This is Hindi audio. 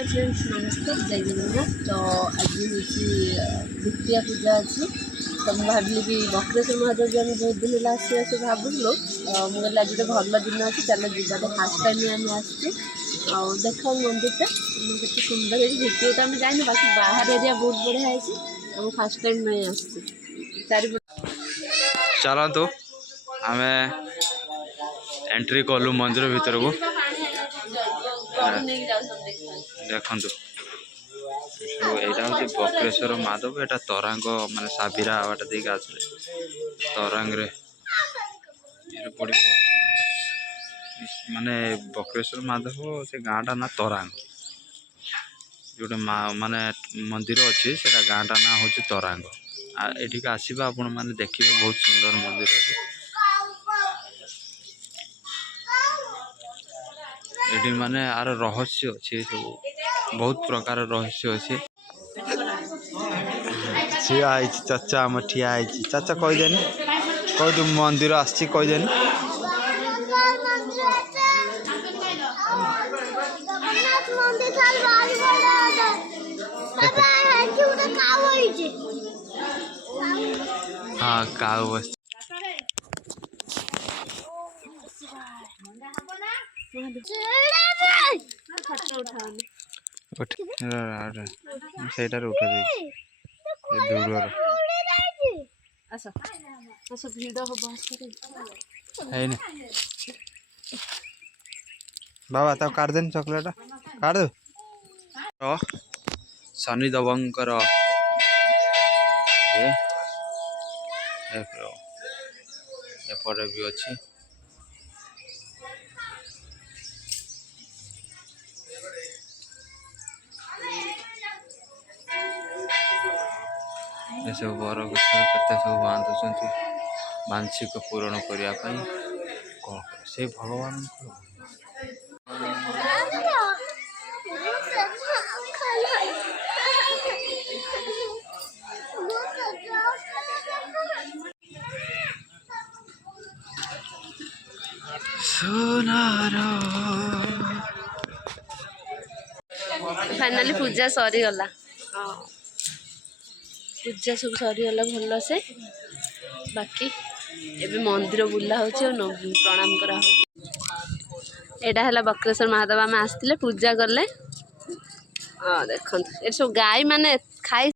हाय फ्रेंड्स नमस्ते जय जगन्नाथ। तो आज हूँ द्वितीय पूजा अच्छी तो मुझे भाविली कि बक्रेश्वर महादेव जी आम बहुत दिन है आस भावुलु मुझे आज गोटे भल दिन अच्छे चल जीवा फास्ट टाइम आम आसचे देख मंदिर के सुंदर है भितर तो आम जाइन बाकी बाहर एरिया बहुत बढ़िया है फास्ट टाइम नहीं आसचे चार चलतु आम एंट्री कलु मंदिर भितर को देखु यहाँ हूँ बक्रेश्वर माधव एटा तरांग माने साबिरा बाट देख आसले तरांग पड़ माने बक्रेश्वर माधव से गाँटा ना तरांग जोटे माने मंदिर अच्छी से गाँटा ना हूँ तरांग एठिक आसवा आपण मैंने देखिए बहुत सुंदर मंदिर अच्छे ये माने आर रहस्य अच्छे सब बहुत प्रकार रहस्य अच्छे ठिया चाचा आम ठिया चाचा कहीदेनि कह तु मंदिर आसी कहीदेनि हाँ काऊ बस सेटार उठा दूर बाबा तब काट देन चॉकलेट काट दो शनि देवंकर एपटे भी अच्छी सब बर गछ के सब बांधुंट मानसिक पूरण करने कौन से भगवान फाइनली पूजा सरीगला पूजा सब सरीगला भल से बाकी एबे मंदिर बुला हो प्रणाम करा एटा है बक्रेश्वर महादेव आम आसते पूजा कले देखो ये सब गाई माने खाई